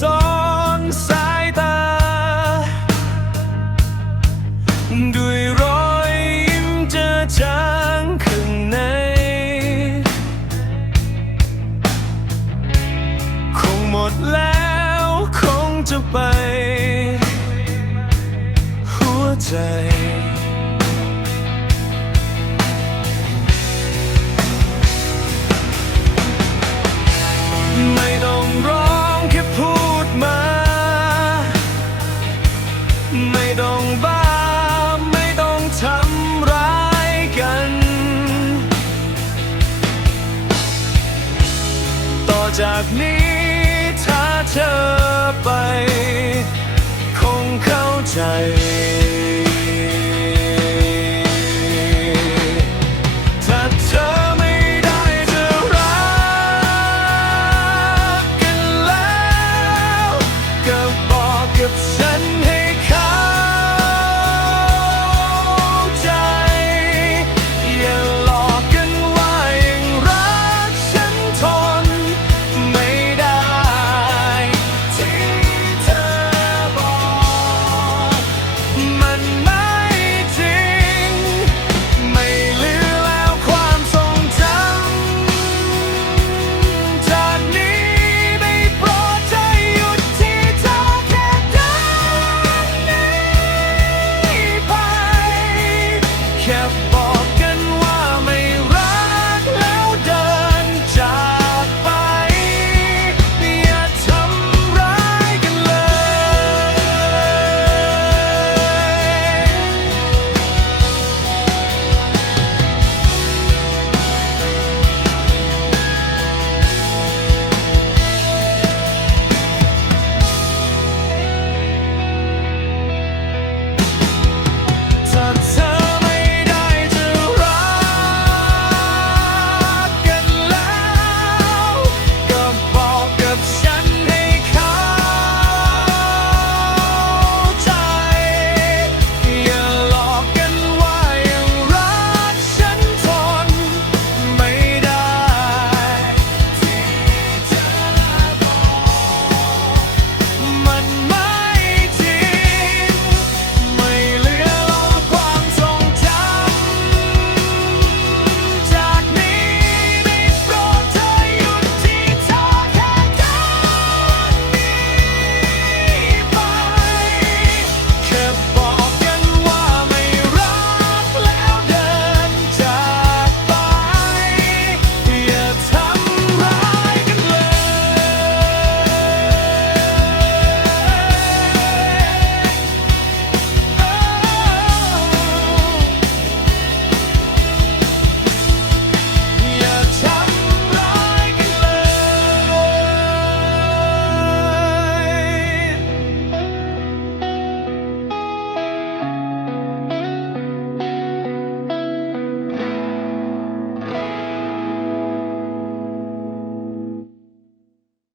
สองสายตา ด้วยรอยยิ้มเจอจางข้างใน คงหมดแล้วคงจะไป หัวใจ จากนี้ถ้าเธอไป คงเข้าใจถ้าเธอไม่ได้จะรักกันแล้วก็บอกกับฉั Yeah.